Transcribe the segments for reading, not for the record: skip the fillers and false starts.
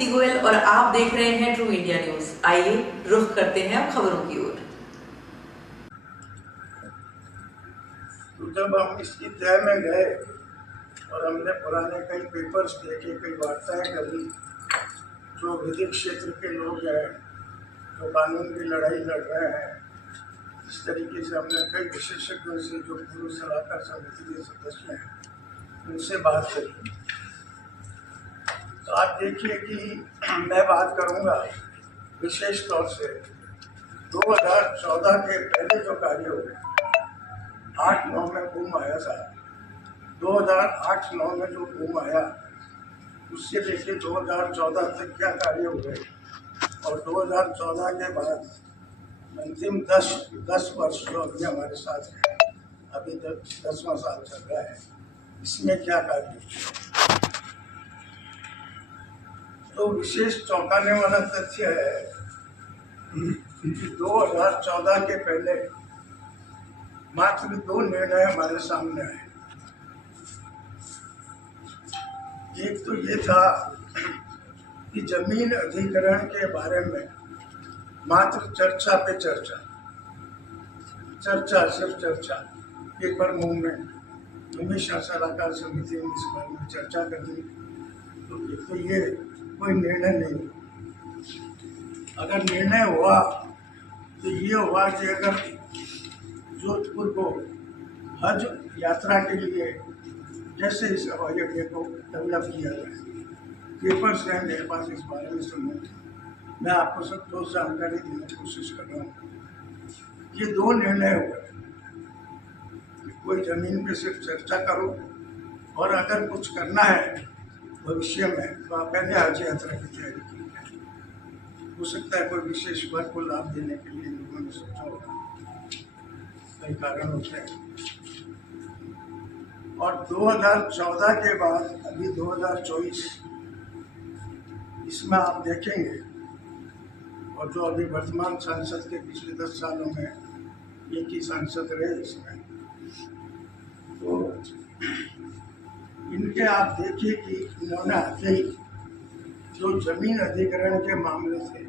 दीप्ति गोयल और आप देख रहे हैं ट्रू इंडिया न्यूज। आइए रुख करते हैं अब खबरों की ओर। तो जब हम इसकी तय में गए और हमने पुराने कई पेपर्स देखे, कई वार्ताएं करी, जो विधिक क्षेत्र के लोग हैं, जो कानून की लड़ाई लड़ रहे हैं, इस तरीके से हमने कई विशेषज्ञों से, जो पूर्व सलाहकार समिति के सदस्य हैं, उनसे बात करी। तो आप देखिए कि मैं बात करूंगा विशेष तौर से 2014 के पहले जो कार्य हुए, 8-9 में बूम आया था। 2008-9 में जो बूम आया, उससे लेके 2014 तक क्या कार्य हुए, और 2014 के बाद अंतिम 10 वर्ष जो अभी हमारे साथ है, अभी 10वां साल चल रहा है, इसमें क्या कार्य हुआ। तो विशेष चौंकाने वाला तथ्य है कि 2014 के पहले मात्र 2 निर्णय हमारे सामने आए। एक तो ये था कि जमीन अधिग्रहण के बारे में मात्र चर्चा पे चर्चा, सिर्फ चर्चा, पेपर मूवमेंट, हमेशा सलाहकार समिति ने इस बारे में चर्चा कर दी। तो ये कोई निर्णय नहीं। अगर निर्णय हुआ तो ये हुआ कि अगर जोधपुर को हज यात्रा के लिए कैसे इस हवाई अड्डे को डेवलप किया जाए। पेपर्स हैं मेरे पास इस बारे में, सुनने मैं आपको सब ठोस जानकारी देने की कोशिश कर रहा हूँ। ये 2 निर्णय हुए कि कोई जमीन पे सिर्फ चर्चा करो, और अगर कुछ करना है भविष्य में तो आप पहले हज यात्रा की तैयारी कीजिए। हो सकता है कोई विशेष वर्ग को लाभ देने के लिए लोगों ने सोचा होगा, कई कारण होते हैं। और 2014 के बाद अभी 2024, इसमें आप देखेंगे, और जो अभी वर्तमान सांसद के पिछले 10 सालों में एक ही सांसद रहे इसमें, तो इनके आप देखिए कि इन्होंने आते ही जो जमीन अधिग्रहण के मामले थे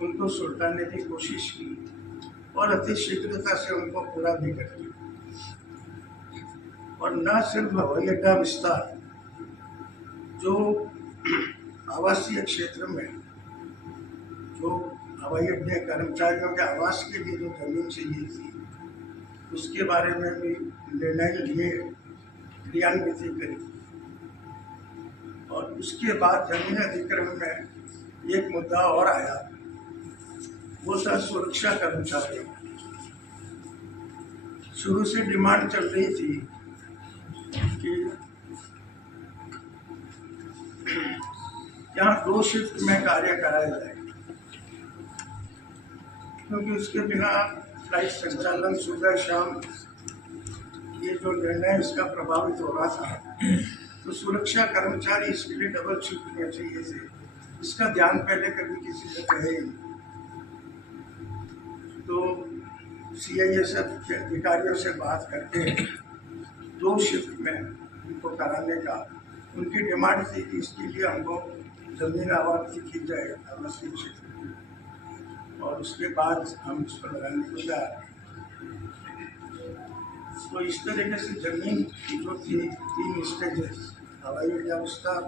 उनको सुलझाने की कोशिश की, और अति शीघ्रता से उनको पूरा भी कर दिया। और न सिर्फ हवाई अड्डा विस्तार, जो आवासीय क्षेत्र में जो हवाई अड्डे कर्मचारियों के आवास के लिए जो जमीन चाहिए थी, उसके बारे में भी निर्णय लिए, क्रियान्विति करी। और उसके बाद जमीन अधिग्रहण में एक मुद्दा और आया, वो था सुरक्षा कर्मचारियों। शुरू से डिमांड चल रही थी कि यहाँ 2 शिफ्ट में कार्य कराया जाए, क्योंकि उसके बिना फ्लाइट संचालन सुबह शाम, ये जो निर्णय इसका प्रभावित हो रहा था, तो सुरक्षा कर्मचारी इसके लिए डबल शिफ्ट में चाहिए थे। इसका ध्यान पहले कभी किसी ने कहे ही। तो CISF के अधिकारियों से बात करके 2 शिफ्ट में उनको कराने का उनकी डिमांड थी कि इसके लिए हमको जमीन आवंटित की जाए आवासीय क्षेत्र में, और उसके बाद हम इसको लगाने को जा रहे हैं। तो इस तरीके से जमीन की जो थी 3 स्टेजेस, हवाई अड्डा विस्तार,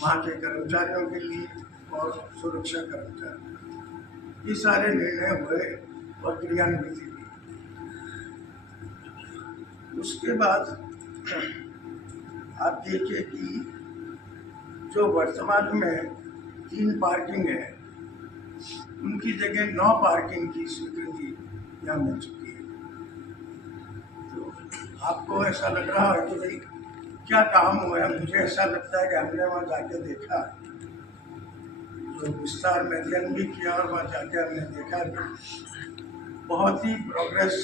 वहाँ के कर्मचारियों के लिए, और सुरक्षा कर्मचारी, ये सारे निर्णय हुए और क्रियान्वित हुई। उसके बाद आप देखिए कि जो वर्तमान में 3 पार्किंग है, उनकी जगह 9 पार्किंग की स्वीकृति यहाँ मिल चुकी है। तो आपको ऐसा लग रहा है कि भाई क्या काम हुआ है। मुझे ऐसा लगता है कि हमने वहाँ जाके देखा, जो विस्तार में अध्ययन भी किया, और वहाँ जाके हमने देखा कि बहुत ही प्रोग्रेस,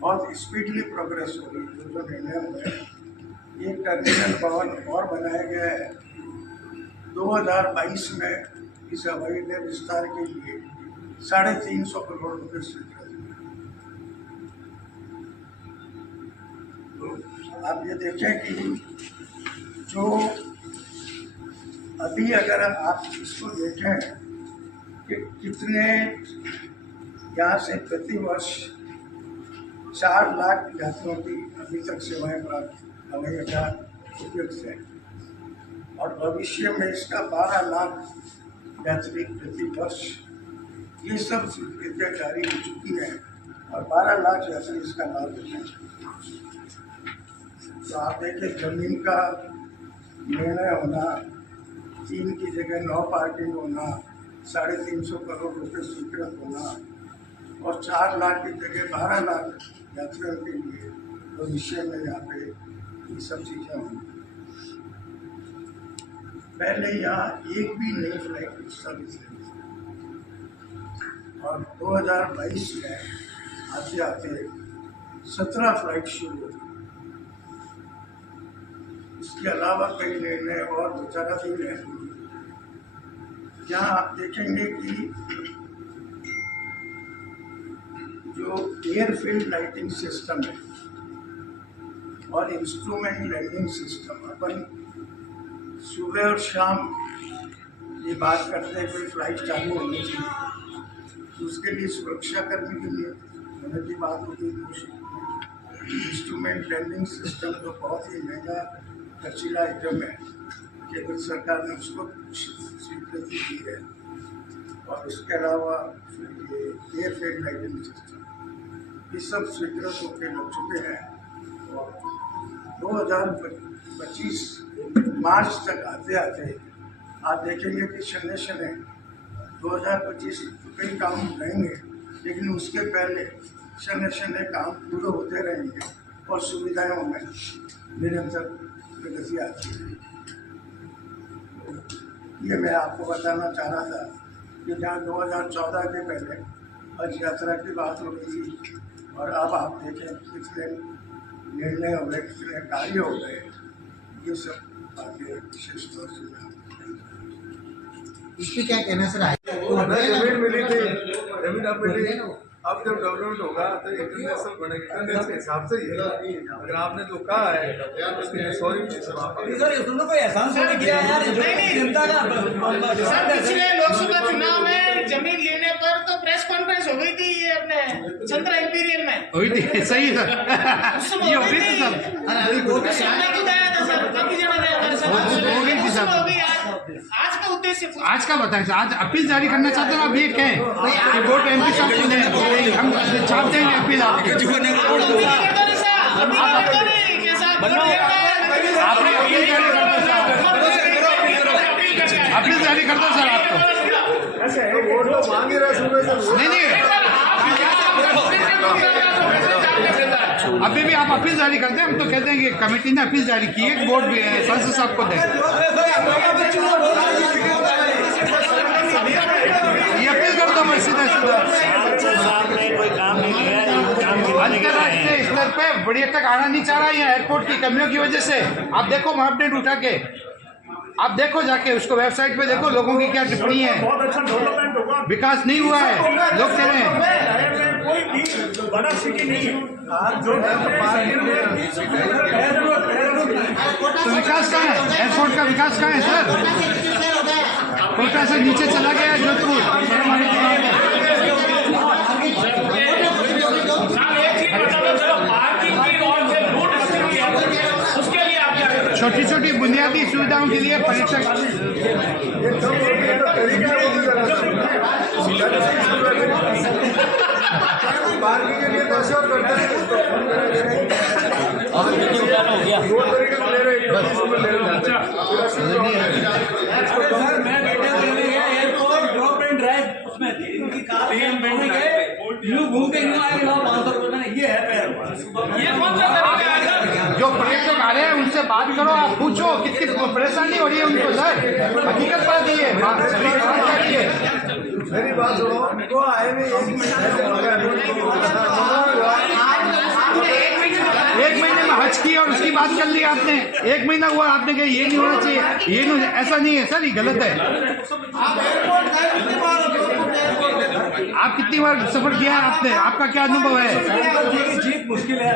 बहुत स्पीडली प्रोग्रेस हो गई। जो निर्णय हुए, एक टर्मिनल भवन और बनाया गया है 2022 में। इस हवाई अड्डे विस्तार के लिए 350 करोड़ रुपये स्वीकृत हुए। तो आप ये देखें कि जो अभी अगर आप इसको देखें कि कितने यहाँ से प्रति वर्ष 4 लाख यात्रियों की अभी तक सेवाएं प्राप्त हवाई अड्डा उपयुक्त है और भविष्य में इसका 12 लाख यात्री प्रति वर्ष, ये सब स्वीकृतियाँ जारी हो चुकी हैं और 12 लाख यात्री इसका लाभ लेते हैं। तो आप देखिए जमीन का निर्णय होना, 3 की जगह 9 पार्किंग होना, 350 करोड़ रुपए स्वीकृत होना और 4 लाख की जगह 12 लाख यात्रियों के लिए भविष्य में यहाँ पे ये सब चीज़ें होंगी। पहले यहाँ एक भी नई फ्लाइट सर्विस नहीं और 2022 में आते आते 17 फ्लाइट शुरू हुई। इसके अलावा कई निर्णय और विचाराधीन हैं। जहाँ आप देखेंगे कि जो एयरफील्ड लाइटिंग सिस्टम है और इंस्ट्रूमेंट लैंडिंग सिस्टम, अपन सुबह और शाम ये बात करते हैं कोई फ्लाइट चालू होनी चाहिए, उसके लिए सुरक्षा कर्मी के लिए होने की बात होगी। इंस्ट्रूमेंट लैंडिंग सिस्टम तो बहुत ही महंगा खर्चीला आइटम है, केंद्र सरकार ने उसको स्वीकृति दी है और उसके अलावा ये एयरफील्ड लाइटिंग सिस्टम ये सब स्वीकृत होकर लग चुके हैं और 2025 मार्च तक आते आते आप देखेंगे कि शनय 2025 कई काम रहेंगे, लेकिन उसके पहले शनय काम पूरे होते रहेंगे और सुविधाओं में निरंतर प्रगति आती है। ये मैं आपको बताना चाह रहा था कि जहाँ 2014 के पहले हज यात्रा की बात हो रही थी और अब आप देखें कितने निर्णय हो गए, कितने कार्य हो गए, ये सब बातें विशेष तौर से इस पे क्या कहना सर? जमीन मिली थी, जमीन अब मिली, अब जब डेवलपमेंट होगा तो इंटरनेशनल बनेगा, इंटरनेशनल के हिसाब से ही है। अगर आपने जो कहा है उसके लिए सॉरी सर, तुमने कोई एहसान नहीं किया यार, जनता का। सर, पिछले लोकसभा चुनाव में जमीन लेने पर तो प्रेस कॉन्फ्रेंस हो गई थी ये अपने चंद्रा इंपीरियल में हुई थी। सही सर, ये हो गई थी सर। आज का उद्देश्य आज का बताएं सर, आज अपील जारी करना चाहते हैं आप? ये कहें कि वोट एमपी साहब को दें, हम चाहते हैं अपील आपके। आपने अपील जारी करना, अपील जारी करता सर आपको। नहीं अभी भी आप अपील जारी करते हैं, हम तो कहते हैं कि कमेटी ने अपील जारी की है, वोट संसद साहब को दें। ये अपील करता हूँ सीधा अंतर्राष्ट्रीय स्तर पे बढ़िया तक आना नहीं चाह रहा है एयरपोर्ट की कमियों की वजह से। आप देखो अपडेट उठा के, आप देखो जाके उसको वेबसाइट पे देखो लोगों की क्या टिप्पणी है। बहुत अच्छा डेवलपमेंट होगा, विकास नहीं हुआ है, लोग कह रहे हैं कोई भी बड़ा सिटी नहीं है जो तो विकास कहाँ है? एयरपोर्ट का विकास कहाँ है सर? कोटा से नीचे चला गया जोधपुर। छोटी छोटी बुनियादी सुविधाओं के लिए पर्यटक पार्किंग के लिए दर्शन करते हैं। ड्रॉप एंड ड्राइव उसमें थी, इनकी कार यूं घूम के यूं आएगी, 500 रुपए में ये है पैर। ये कौन सा तरीका है? जो पर्यटक आ रहे हैं उनसे बात करो, आप पूछो कितनी परेशानी हो रही है उनको सर। हकीकत बात ये है, मेरी बात सुनो, उनको आए में एक महीने में हज की और उसकी बात कर ली आपने। 1 महीना हुआ, आपने कहा ये नहीं होना चाहिए, ये नहीं, ऐसा नहीं है सर, ये गलत है। आप कितनी बार सफर किया है आपने? आपका क्या अनुभव है? जीत मुश्किल है।